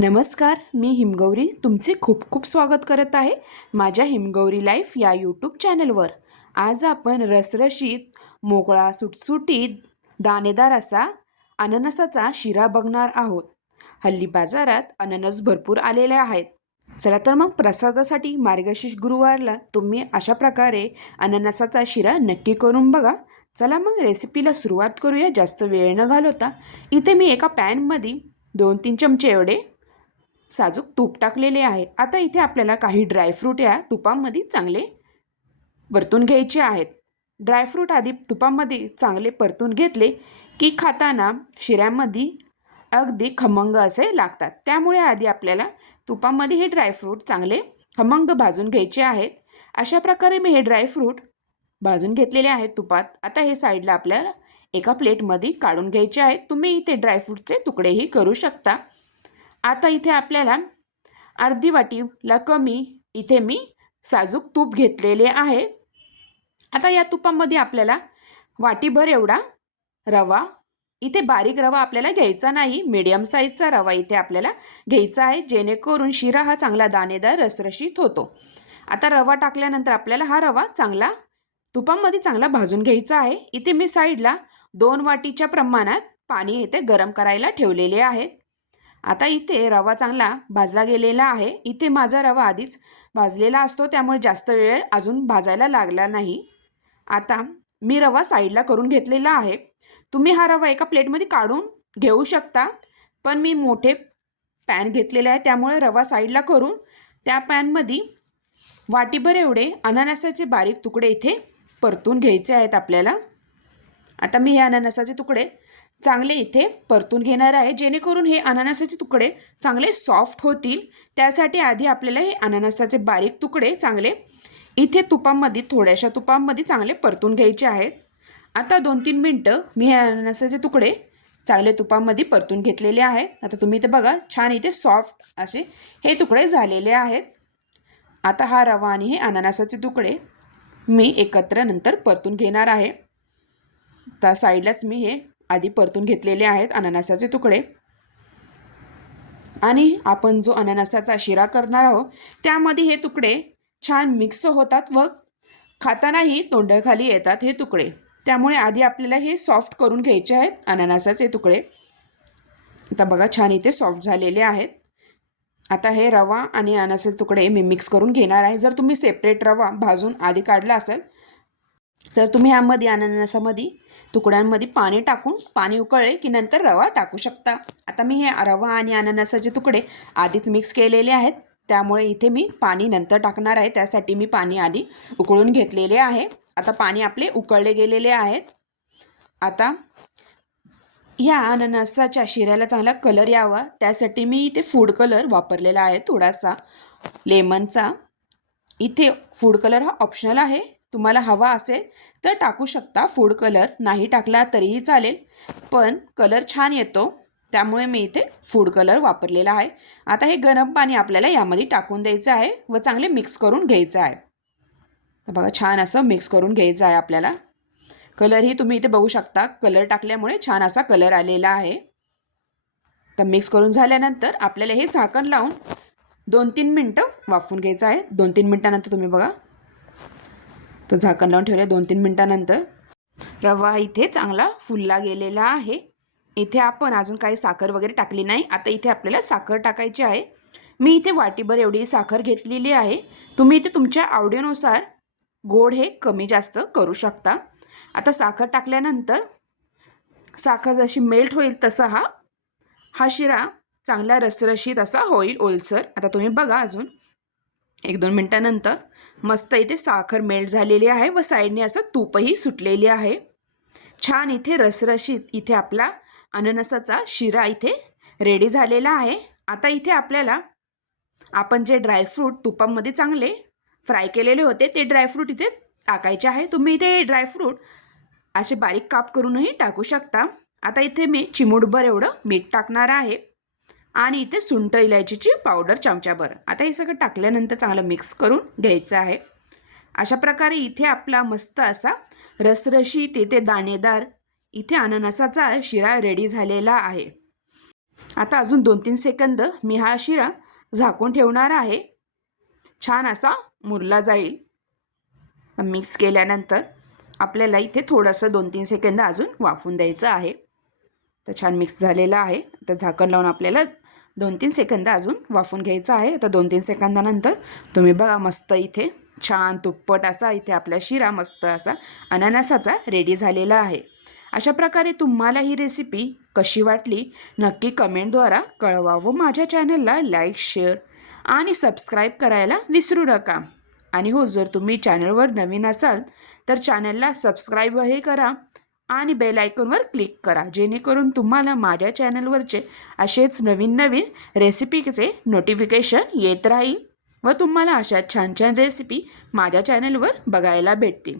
नमस्कार, मी हिमगौरी तुमचे खूप खूप स्वागत करत आहे माझ्या हिमगौरी लाईफ या यूट्यूब चॅनलवर। आज आपण रसरशीत, मोकळा, सुटसुटीत, दाणेदार असा अननसाचा शिरा बघणार आहोत। हल्ली बाजारात अननस भरपूर आलेले आहेत। चला तर मग प्रसादासाठी मार्गशीर्ष गुरुवारला तुम्ही अशा प्रकारे अननसाचा शिरा नक्की करून बघा। चला मग रेसिपीला सुरुवात करूया जास्त वेळ न घालवता। इथे मी एका पॅनमध्ये 2-3 चमचे एवढे साजूक तूप टाकलेले आहे। आता इथे आपल्याला काही ड्रायफ्रूट या तुपामध्ये चांगले परतून घ्यायचे आहेत। ड्रायफ्रूट आधी तुपामध्ये चांगले परतून घेतले की खाताना शिऱ्यामध्ये अगदी खमंग असे लागतात। त्यामुळे आधी आपल्याला तुपामध्ये हे ड्रायफ्रूट चांगले खमंग भाजून घ्यायचे आहेत। अशा प्रकारे मी हे ड्रायफ्रूट भाजून घेतलेले आहेत तुपात। आता हे साईडला आपल्याला एका प्लेटमध्ये काढून घ्यायचे आहेत। तुम्ही इथे ड्रायफ्रूटचे तुकडेही करू शकता। आता इथे आपल्याला अर्धी वाटीला कमी इथे मी साजूक तूप घेतलेले आहे। आता या तुपामध्ये आपल्याला वाटीभर एवढा रवा, इथे बारीक रवा आपल्याला घ्यायचा नाही, मीडियम साईजचा रवा इथे आपल्याला घ्यायचा आहे, जेणेकरून शिरा हा चांगला दाणेदार रसरशीत होतो। आता रवा टाकल्यानंतर आपल्याला हा रवा चांगला तुपामध्ये चांगला भाजून घ्यायचा आहे। इथे मी साईडला 2 वाटीच्या प्रमाणात पाणी इथे गरम करायला ठेवलेले आहे। आता इथे रवा चांगला भाजला गेलेला आहे। इथे माझा रवा आधीच भाजलेला असतो, त्यामुळे जास्त वेळ अजून भाजायला लागला नाही। आता मी रवा साईडला करून घेतलेला आहे। तुम्ही हा रवा एका प्लेटमध्ये काढून घेऊ शकता, पण मी मोठे पॅन घेतलेले आहे, त्यामुळे रवा साईडला करून त्या पॅनमध्ये वाटीभर एवढे अननसाचे बारीक तुकडे इथे परतून घ्यायचे आहेत आपल्याला। आता मी हे अननसाचे तुकडे चांगले इथे परतून घेणार आहे, जेणेकरून हे अननसाचे तुकडे चांगले सॉफ्ट होतील। त्यासाठी आधी आपल्याला हे अननसाचे बारीक तुकडे चांगले इथे तुपामध्ये, थोड्याशा तुपामध्ये चांगले परतून घ्यायचे आहेत। आता 2-3 मिनटं मी हे अननसाचे तुकडे चांगले तुपामध्ये परतून घेतलेले आहेत। आता तुम्ही इथे बघा, छान इथे सॉफ्ट असे हे तुकडे झालेले आहेत। आता हा रवा आणि हे अननसाचे तुकडे मी एकत्र नंतर परतून घेणार आहे। त्या साईडलाच मी हे आधी परतून घेतलेले आहेत अननसाचे तुकडे। आणि आपण जो अननसाचा शिरा करणार आहोत त्यामध्ये हे तुकडे छान मिक्स होतात व खातानाही तोंडाखाली येतात हे तुकडे। त्यामुळे आधी आपल्याला हे सॉफ्ट करून घ्यायचे आहेत अननसाचे तुकडे। आता बघा, छान इथे सॉफ्ट झालेले आहेत। आता हे रवा आणि अननसाचे तुकडे मी मिक्स करून घेणार आहे। जर तुम्ही सेपरेट रवा भाजून आधी काढला असेल तर तुम्ही यामध्ये अननसामध्ये तुकड्यांमध्ये पाणी टाकून, पाणी उकळले की नंतर रवा टाकू शकता। आता मी हे रवा आणि अननसाचे तुकडे आधीच मिक्स केलेले आहेत, त्यामुळे इथे मी पाणी नंतर टाकणार आहे। त्यासाठी मी पाणी आधी उकळून घेतलेले आहे। आता पाणी आपले उकळले गेलेले आहेत। आता ह्या अननसाच्या शिऱ्याला चांगला कलर यावा त्यासाठी मी इथे फूड कलर वापरलेला आहे, थोडासा लेमनचा। इथे फूड कलर हा ऑप्शनल आहे, तुम्हाला हवा असेल तर टाकू शकता। फूड कलर नाही टाकला तरीही चालेल, पण कलर छान येतो, त्यामुळे मी इथे फूड कलर वापरलेला आहे। आता हे गरम पाणी आपल्याला यामध्ये टाकून द्यायचं आहे व चांगले मिक्स करून घ्यायचं आहे। तर बघा, छान असं मिक्स करून घ्यायचं आहे आपल्याला। कलरही तुम्ही इथे बघू शकता, कलर टाकल्यामुळे छान असा कलर आलेला आहे। तर मिक्स करून झाल्यानंतर आपल्याला हे झाकण लावून 2-3 मिनटं वाफवून घ्यायचं आहे। 2-3 मिनटानंतर तुम्ही बघा, तर झाकण लावून ठेवले 2-3 मिनटानंतर रवा इथे चांगला फुलला गेलेला आहे। इथे आपण अजून काही साखर वगैरे टाकली नाही। आता इथे आपल्याला साखर टाकायची आहे। मी इथे वाटीभर एवढी साखर घेतलेली आहे। तुम्ही इथे तुमच्या आवडीनुसार गोड हे कमी जास्त करू शकता। आता साखर टाकल्यानंतर साखर जशी मेल्ट होईल तसा हा शिरा चांगला रसरशीत असा होईल, ओलसर। आता तुम्ही बघा, अजून 1-2 मिनटानंतर मस्त इथे साखर मेल्ट झालेली आहे व साईडने असं तूपही सुटलेले आहे। छान इथे रसरशीत इथे आपला अननसाचा शिरा इथे रेडी झालेला आहे। आता इथे आपल्याला आपण जे ड्रायफ्रूट तुपामध्ये चांगले फ्राय केलेले होते ते ड्रायफ्रूट इथे टाकायचे आहे। तुम्ही इथे ड्रायफ्रूट असे बारीक काप करूनही टाकू शकता। आता इथे मी चिमूटभर एवढं मीठ टाकणार आहे आणि इथे सुंठ इलायचीची पावडर चमचाभर। आता हे सगळं टाकल्यानंतर चांगलं मिक्स करून घ्यायचं आहे। अशा प्रकारे इथे आपला मस्त असा रसरशीत इथे दाणेदार इथे अननसाचा शिरा रेडी झालेला आहे। आता अजून 2-3 सेकंद मी हा शिरा झाकून ठेवणार आहे. छान असा मुरला जाईल. मिक्स केल्यानंतर आपल्याला इथे थोडंसं 2-3 सेकंद अजून वाफवून द्यायचं आहे. तर छान मिक्स झालेलं आहे. आता झाकण लावून आपल्याला 2-3 सेकंद अजून वाफवून घ्यायचं आहे. आता 2-3 सेकंदानंतर तुम्ही बघा मस्त इथे छान तुप्पट असा इथे आपला शिरा मस्त असा अननसाचा रेडी झालेला आहे. अशा प्रकारे तुम्हाला ही रेसिपी कशी वाटली नक्की कमेंटद्वारा कळवा व माझ्या चॅनलला लाईक, शेअर आणि सबस्क्राईब करायला विसरू नका. आणि हो, जर तुम्ही चॅनलवर नवीन असाल तर चॅनलला सबस्क्राईबही करा आणि बेल आयकॉनवर क्लिक करा, जेणेकरून तुम्हाला माझ्या चॅनलवरचे असेच नवीन नवीन रेसिपीचे नोटिफिकेशन येत राहील व तुम्हाला अशा छान छान रेसिपी माझ्या चॅनलवर बघायला भेटतील.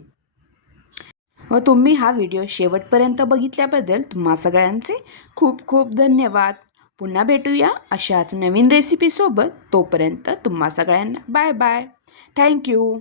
व तुम्ही हा व्हिडिओ शेवटपर्यंत बघितल्याबद्दल तुम्हा सगळ्यांचे खूप खूप धन्यवाद. पुन्हा भेटूया अशाच नवीन रेसिपीसोबत. तोपर्यंत तुम्हा सगळ्यांना बाय बाय. थँक्यू.